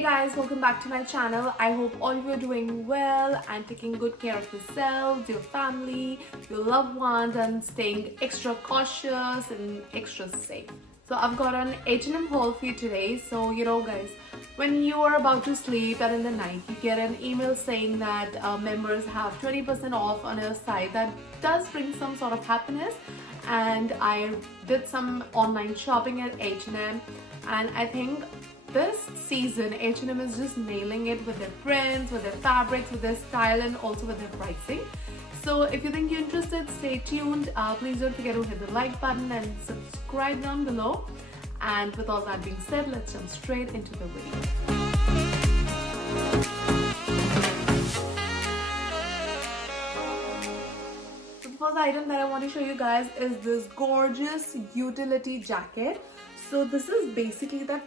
Hey guys, welcome back to my channel. I hope all of you are doing well and taking good care of yourselves, your family, your loved ones, and staying extra cautious and extra safe. So I've got an H&M haul for you today. So guys, when you are about to sleep and in the night you get an email saying that members have 20% off on a site, that does bring some sort of happiness. And I did some online shopping at H&M, and I think this season H&M is just nailing it with their prints, with their fabrics, with their style, and also with their pricing. So if you think you're interested, stay tuned. Please don't forget to hit the like button and subscribe down below. And with all that being said, let's jump straight into the video. So the first item that I want to show you guys is this gorgeous utility jacket. So this is basically that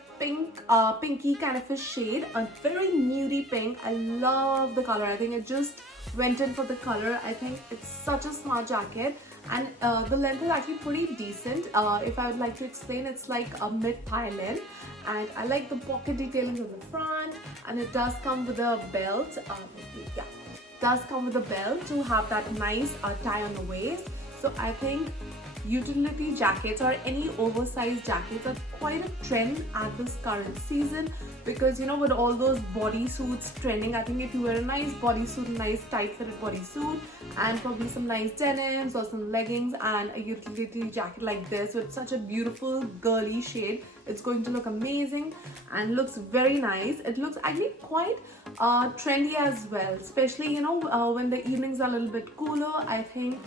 pinky kind of a shade, a very nudie pink. I love the color. I think it just went in for the color. I think it's such a smart jacket, and the length is actually pretty decent. If I would like to explain, it's like a mid-thigh length, and I like the pocket detailing on the front, and it does come with a belt. Does come with a belt to have that nice tie on the waist. So I think utility jackets or any oversized jackets are quite a trend at this current season, because with all those bodysuits trending, I think if you wear a nice bodysuit, a nice tight fitted bodysuit, and probably some nice denims or some leggings and a utility jacket like this with such a beautiful girly shade, it's going to look amazing and looks very nice. It looks actually quite trendy as well, especially when the evenings are a little bit cooler. I think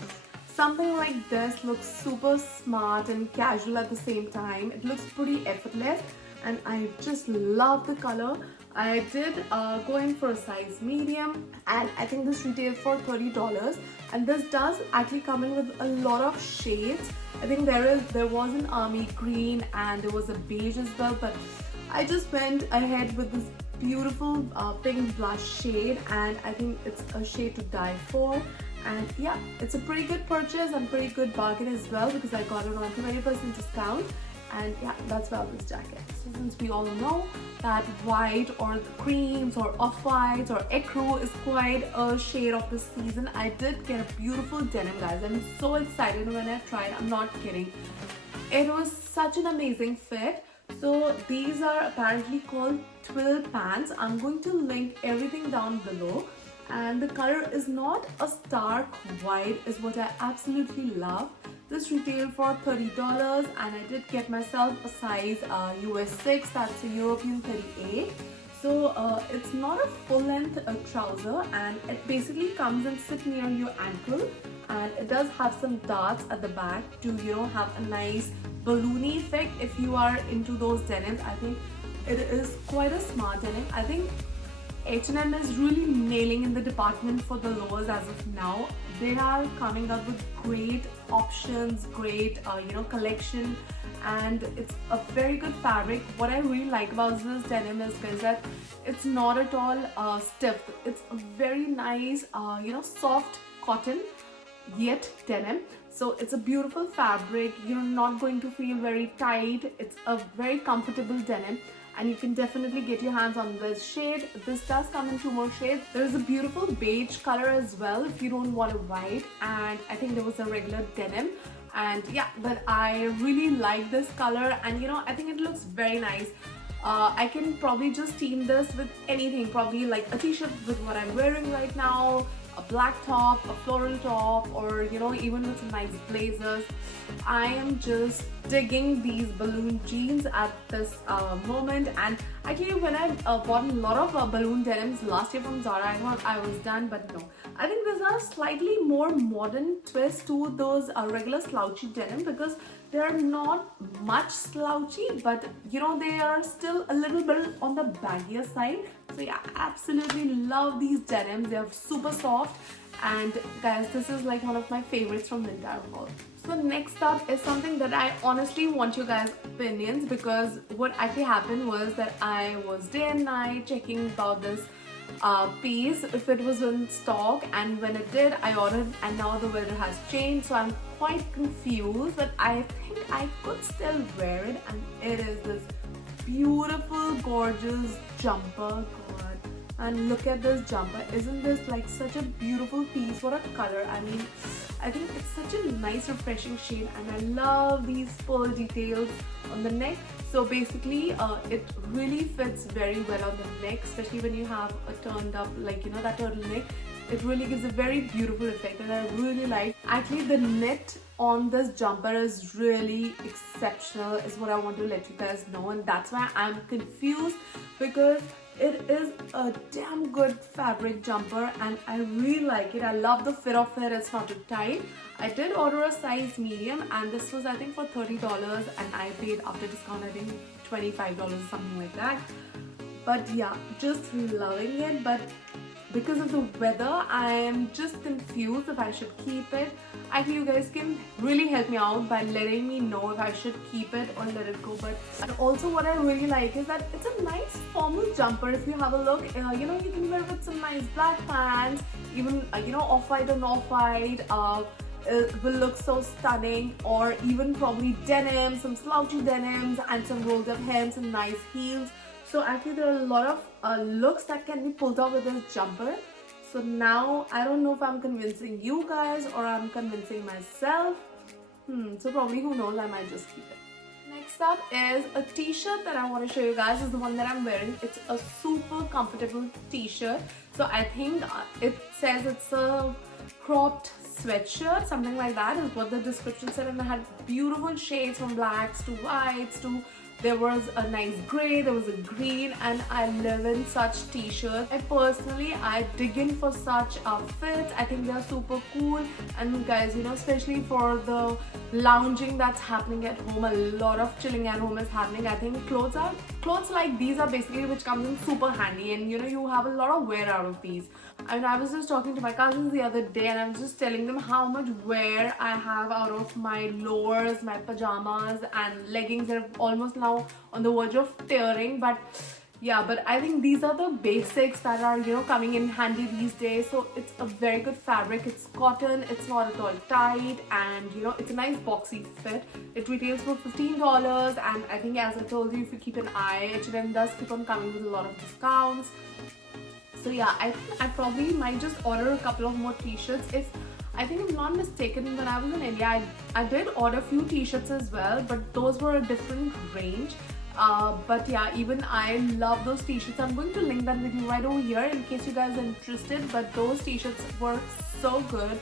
something like this looks super smart and casual at the same time. It looks pretty effortless, and I just love the color. I did go in for a size medium, and I think this retails for $30, and this does actually come in with a lot of shades. I think there was an army green and there was a beige as well, but I just went ahead with this beautiful pink blush shade, and I think it's a shade to die for. And yeah, it's a pretty good purchase and pretty good bargain as well, because I got it on 20% discount. And yeah, that's about this jacket. So since we all know that white or creams or off-whites or ecru is quite a shade of the season, I did get a beautiful denim, guys. I'm so excited when I tried. I'm not kidding. It was such an amazing fit. So these are apparently called twill pants. I'm going to link everything down below. And the color is not a stark white, is what I absolutely love. This retailed for $30, and I did get myself a size US 6, that's a European 38. So it's not a full-length trouser, and it basically comes and sit near your ankle, and it does have some darts at the back to have a nice balloony effect. If you are into those denims, I think it is quite a smart denim. I think H&M is really nailing in the department for the lowers as of now. They are coming up with great options, great collection, and it's a very good fabric. What I really like about this denim is that it's not at all stiff. It's a very nice soft cotton yet denim. So it's a beautiful fabric. You're not going to feel very tight. It's a very comfortable denim, and you can definitely get your hands on this shade. This does come in 2 more shades. There is a beautiful beige color as well if you don't want a white, and I think there was a regular denim. And yeah, but I really like this color, and I think it looks very nice. I can probably just team this with anything, probably like a t-shirt with what I'm wearing right now, a black top, a floral top, or even with some nice blazers. I am just digging these balloon jeans at this moment. And actually, when I bought a lot of balloon denims last year from Zara, I thought I was done, but no. I think there's a slightly more modern twist to those regular slouchy denim, because they are not much slouchy, but they are still a little bit on the baggier side. So yeah, absolutely love these denims. They are super soft, and guys, this is like one of my favorites from the entire haul. So next up is something that I honestly want you guys' opinions, because what actually happened was that I was day and night checking about this piece, if it was in stock, and when it did, I ordered, and now the weather has changed, so I'm quite confused, but I think I could still wear it. And it is this beautiful, gorgeous jumper. God. And look at this jumper. Isn't this like such a beautiful piece? What a color. I mean, I think it's such a nice refreshing shade, and I love these pearl details on the neck. So basically it really fits very well on the neck, especially when you have a turned up, like, you know, that turtleneck. It really gives a very beautiful effect, and I really like. Actually, the knit on this jumper is really exceptional, is what I want to let you guys know, and that's why I'm confused, because it is a damn good fabric jumper and I really like it. I love the fit of it. It's not too tight. I did order a size medium, and this was, I think, for $30, and I paid after discount, I think, $25 or something like that. But yeah, just loving it. But because of the weather, I am just confused if I should keep it. Actually, you guys can really help me out by letting me know if I should keep it or let it go. But and also what I really like is that it's a nice formal jumper. If you have a look, you know, you can wear it with some nice black pants, even you know, off-white or off-white. It will look so stunning, or even probably denim, some slouchy denims and some rolled up hems and nice heels. So actually there are a lot of looks that can be pulled off with this jumper. So now I don't know if I'm convincing you guys or I'm convincing myself. So probably, who knows, I might just keep it. Next up is a t-shirt that I want to show you guys. This is the one that I'm wearing. It's a super comfortable t-shirt. So I think it says it's a cropped sweatshirt, something like that is what the description said, and it had beautiful shades from blacks to whites to, there was a nice grey, there was a green, and I live in such t-shirts. I dig in for such outfits. I think they're super cool, and guys, you know, especially for the lounging that's happening at home, a lot of chilling at home is happening. I think clothes like these are basically which comes in super handy, and you know, you have a lot of wear out of these. I mean, I was just talking to my cousins the other day, and I was just telling them how much wear I have out of my lowers, my pajamas and leggings. They're almost now on the verge of tearing, but yeah, but I think these are the basics that are, you know, coming in handy these days. So it's a very good fabric. It's cotton, it's not at all tight, and you know, it's a nice boxy fit. It retails for $15, and I think, as I told you, if you keep an eye, H&M does keep on coming with a lot of discounts. So yeah, I think I probably might just order a couple of more t-shirts. I think I'm not mistaken, when I was in India, I did order a few t-shirts as well, but those were a different range. But yeah, even I love those t-shirts. I'm going to link that with you right over here in case you guys are interested, but those t-shirts were so good.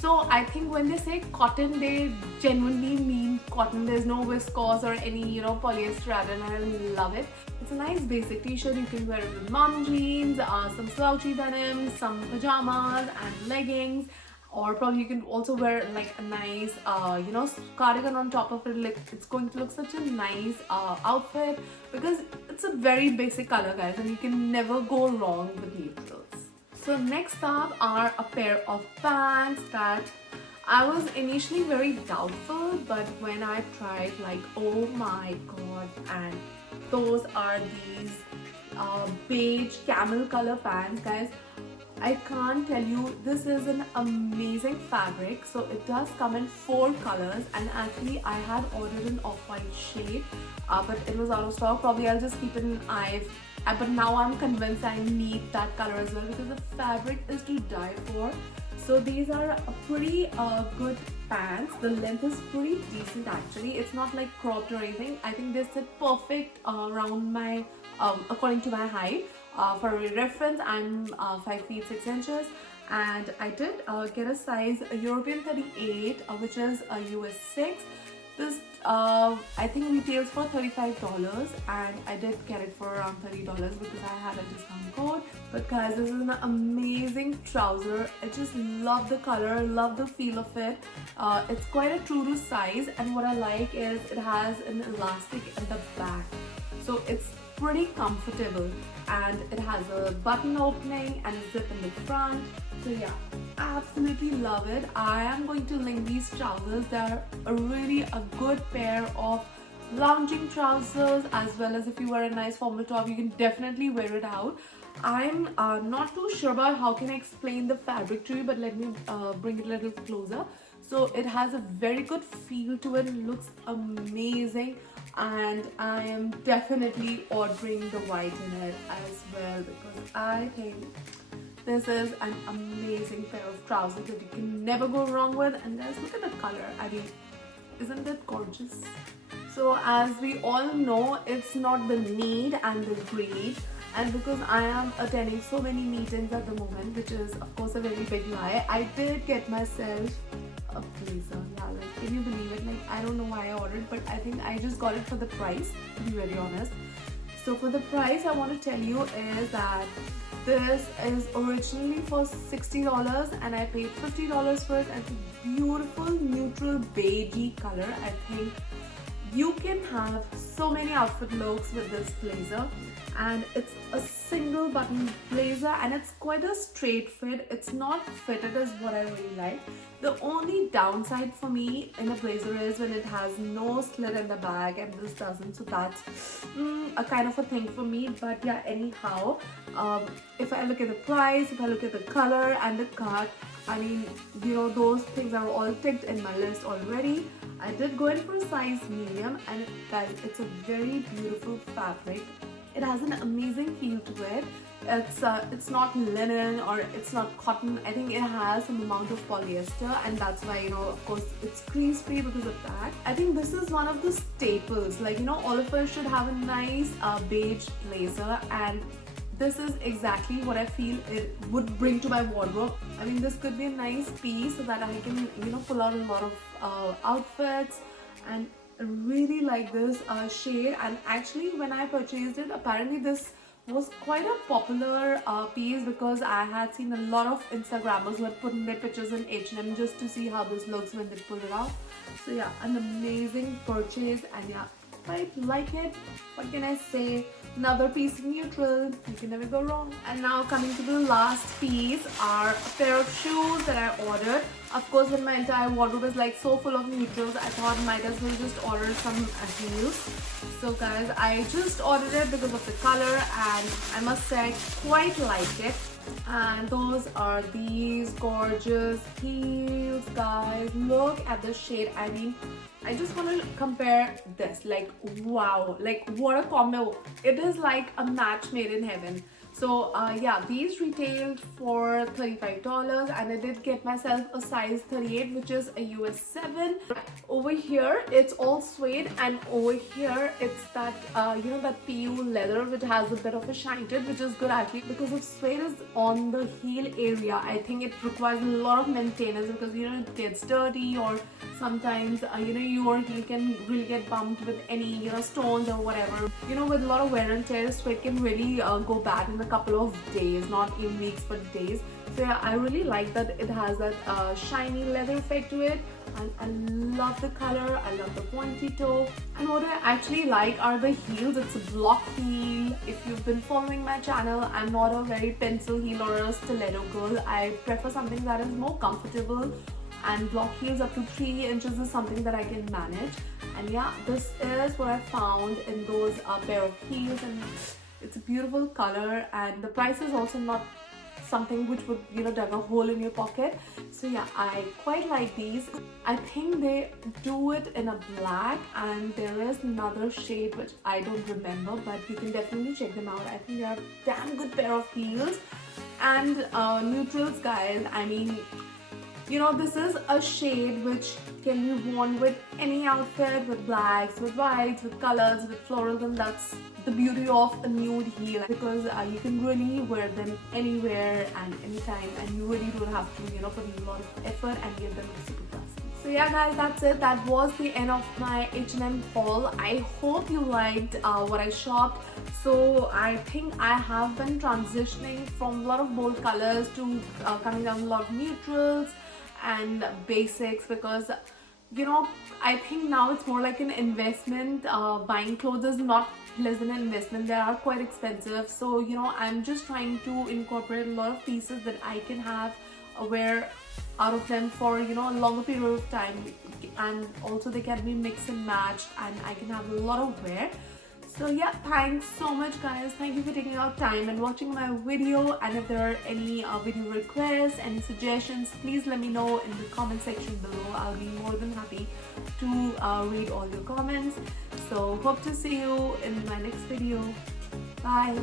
So I think when they say cotton, they genuinely mean cotton. There's no viscose or any, you know, polyester added, and I really love it. It's a nice basic t-shirt. You can wear it with mom jeans, some slouchy denim, some pajamas and leggings, or probably you can also wear like a nice you know, cardigan on top of it. Like, it's going to look such a nice outfit, because it's a very basic color, guys, and you can never go wrong with neutrals. So next up are a pair of pants that I was initially very doubtful, but when I tried, like, oh my god. And those are these beige camel color pants, guys. I can't tell you, this is an amazing fabric. So it does come in 4 colors, and actually I had ordered an off-white shade, but it was out of stock. Probably I'll just keep it in eye. But now I'm convinced I need that color as well, because the fabric is to die for. So these are a pretty good pants. The length is pretty decent actually. It's not like cropped or anything. I think they sit perfect around my, according to my height. For reference, I'm 5 feet 6 inches, and I did get a size European 38, which is a US 6. This I think retails for $35, and I did get it for around $30 because I had a discount code. But guys, this is an amazing trouser. I just love the color, love the feel of it. It's quite a true to size, and what I like is it has an elastic at the back, so it's pretty comfortable, and it has a button opening and a zip in the front. So yeah, absolutely love it. I am going to link these trousers. They're really a good pair of lounging trousers, as well as if you wear a nice formal top, you can definitely wear it out. I'm not too sure about how can I explain the fabric to you, but let me bring it a little closer. So it has a very good feel to it. It looks amazing. and I am definitely ordering the white in it as well because I think this is an amazing pair of trousers that you can never go wrong with. And guys, look at the color. I mean, isn't it gorgeous? So as we all know, it's not the need and the greed, and because I am attending so many meetings at the moment, which is of course a very big lie, I did get myself a blazer. Yeah, like, can you believe it? Like, I don't know why I ordered, but I think I just got it for the price, to be very honest. So for the price, I want to tell you is that this is originally for $60 and I paid $50 for it, and it's a beautiful neutral beigey color. I think you can have so many outfit looks with this blazer, and it's a single button blazer and it's quite a straight fit. It's not fitted is what I really like. The only downside for me in a blazer is when it has no slit in the back, and this doesn't, so that's a kind of a thing for me. But yeah, anyhow, if I look at the price, if I look at the color and the cut, I mean, you know, those things are all ticked in my list already. I did go in for a size medium, and guys, it's a very beautiful fabric. It has an amazing feel to it. It's not linen or it's not cotton. I think it has some amount of polyester, and that's why, you know, of course it's crease free because of that. I think this is one of the staples, like, you know, all of us should have a nice beige blazer, and this is exactly what I feel it would bring to my wardrobe. I mean, this could be a nice piece so that I can, you know, pull out a lot of outfits, and I really like this shade. And actually when I purchased it, apparently this was quite a popular piece because I had seen a lot of Instagrammers who had put in their pictures in H&M just to see how this looks when they pull it out. So yeah, an amazing purchase, and yeah, quite like it. What can I say? Another piece of neutral, you can never go wrong. And now coming to the last piece are a pair of shoes that I ordered. Of course, when my entire wardrobe is like so full of neutrals, I thought might as well just order some heels. So guys, I just ordered it because of the color, and I must say I quite like it. And those are these gorgeous heels, guys. Look at the shade. I mean, I just want to compare this. Like, wow, like what a combo. It is like a match made in heaven. So yeah, these retailed for $35, and I did get myself a size 38, which is a US 7. Over here it's all suede, and over here it's that you know, that PU leather which has a bit of a shine to it, which is good actually because if suede is on the heel area, I think it requires a lot of maintenance because, you know, it gets dirty, or sometimes you know, your heel can really get bumped with any, you know, stones or whatever. You know, with a lot of wear and tear, suede can really go bad in a couple of days, not in weeks but days. So yeah, I really like that it has that shiny leather effect to it, and I love the color. I love the pointy toe, and what I actually like are the heels. It's a block heel. If you've been following my channel, I'm not a very pencil heel or a stiletto girl. I prefer something that is more comfortable, and block heels up to 3 inches is something that I can manage. And yeah, this is what I found in those pair of heels, and it's a beautiful color, and the price is also not something which would, you know, dig a hole in your pocket. So yeah, I quite like these. I think they do it in a black, and there is another shade which I don't remember, but you can definitely check them out. I think they are a damn good pair of heels. And neutrals, guys, I mean, you know, this is a shade which can be worn with any outfit, with blacks, with whites, with colors, with florals, and that's the beauty of a nude heel, because you can really wear them anywhere and anytime, and you really don't have to, you know, put in a lot of effort and give them a super classy. So yeah, guys, that's it. That was the end of my H&M haul. I hope you liked what I shopped. So I think I have been transitioning from a lot of bold colors to coming down a lot of neutrals and basics, because, you know, I think now it's more like an investment. Buying clothes is not less than an investment. They are quite expensive, so, you know, I'm just trying to incorporate a lot of pieces that I can have wear out of them for, you know, a longer period of time, and also they can be mixed and matched, and I can have a lot of wear. So yeah, thanks so much guys. Thank you for taking out time and watching my video. And if there are any video requests, any suggestions, please let me know in the comment section below. I'll be more than happy to read all your comments. So hope to see you in my next video. Bye.